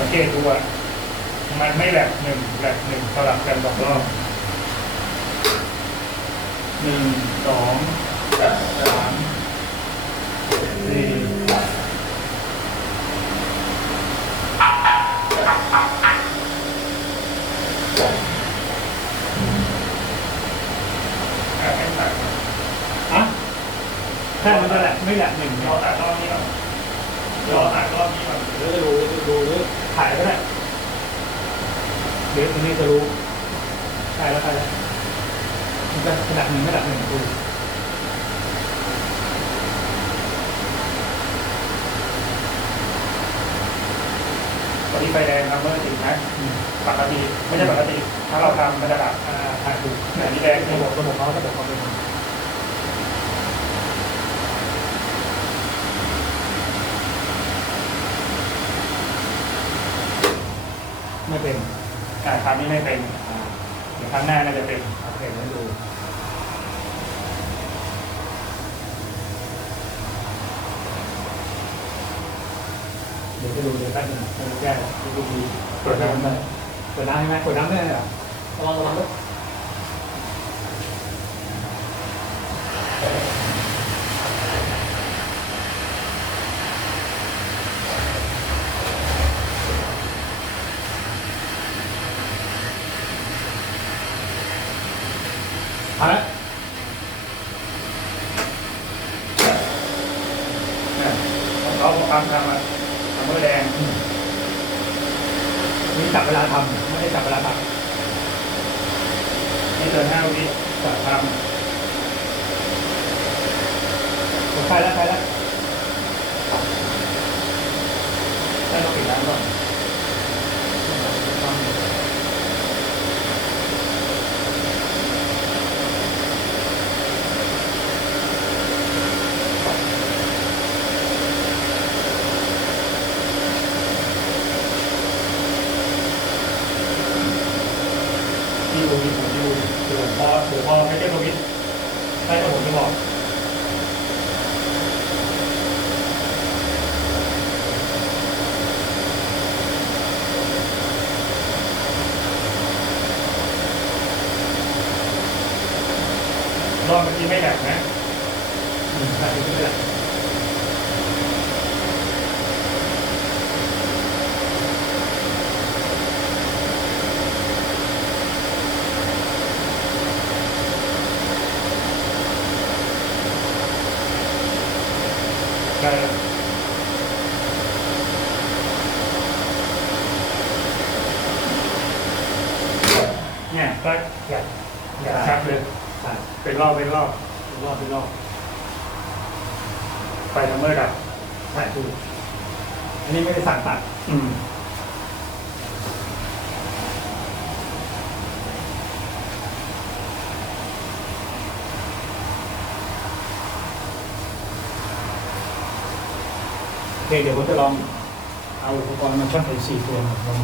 สังเกตดูว่ามันไม่แหลกหนึ่งแหลกหนึ่งสลับกันสองรอบหนึ่งสองสามสี่อะให้ตัดอะแค่มันจะแหละไม่แหละหนึ่งรอตัดรอบนี้ก่อนรอตัดรอบนี้ก่อนายก็ได้เดี๋ยวทีนี้จะรู้ถ่ายแล้วถ่ายแล้วมันจะขนาดหนึ่งขนาดหนึ่งดูตอนนี้ไฟแดงทำเมื่อถึงนะปกติไม่ใช่ปกติถ้าเราทำมันจะดับอ่าถ่ายดูแต่นี่แดงระนี่บบระบบเขาระบบเขาเป็น ไม่เป็นการทำนี่ไม่เป็นอ่าเดี๋ยวครั้งหน้าน่าจะเป็นโอเคงั้นดูเดี๋ยวจะดูเดี๋ยวแป๊บนึงจะดูแก้ดูดูดีตรวจน้ำได้กดน้ำใช่ไหมกดน้ำได้เหรอระวังระวังด้วย เอาละเนี่ยของเขาทำทำอะทำเมื่อแดงนี่จับเวลาทำไม่ได้จับเวลาตัดนี่เกินห้าวิจะทใช่แล้วใช่แล้วได้ต้องปิดน้ำก่อน ที่ดูที่ผมที่ดูเดี๋ยวพอเดี๋ยวพอไม่ใช่สวิตใช์ได้ก็ผมจะบอกรอบเมื่อกี้ไม่แหลกนะอืมใช่ไม่เป็นไได้แล้วเนี่ยก็อยากอยากชัดเลยใช่เป็นรอบเป็นรอบเป็นรอบเป็นรอบไฟทัมเมอร์ดับใช่ถูกอันนี้ไม่ได้สั่งตัด อืม โอเค เดี๋ยวผมจะลองเอาอุปกรณ์มาชั่งเป็นสี่ตัวลอง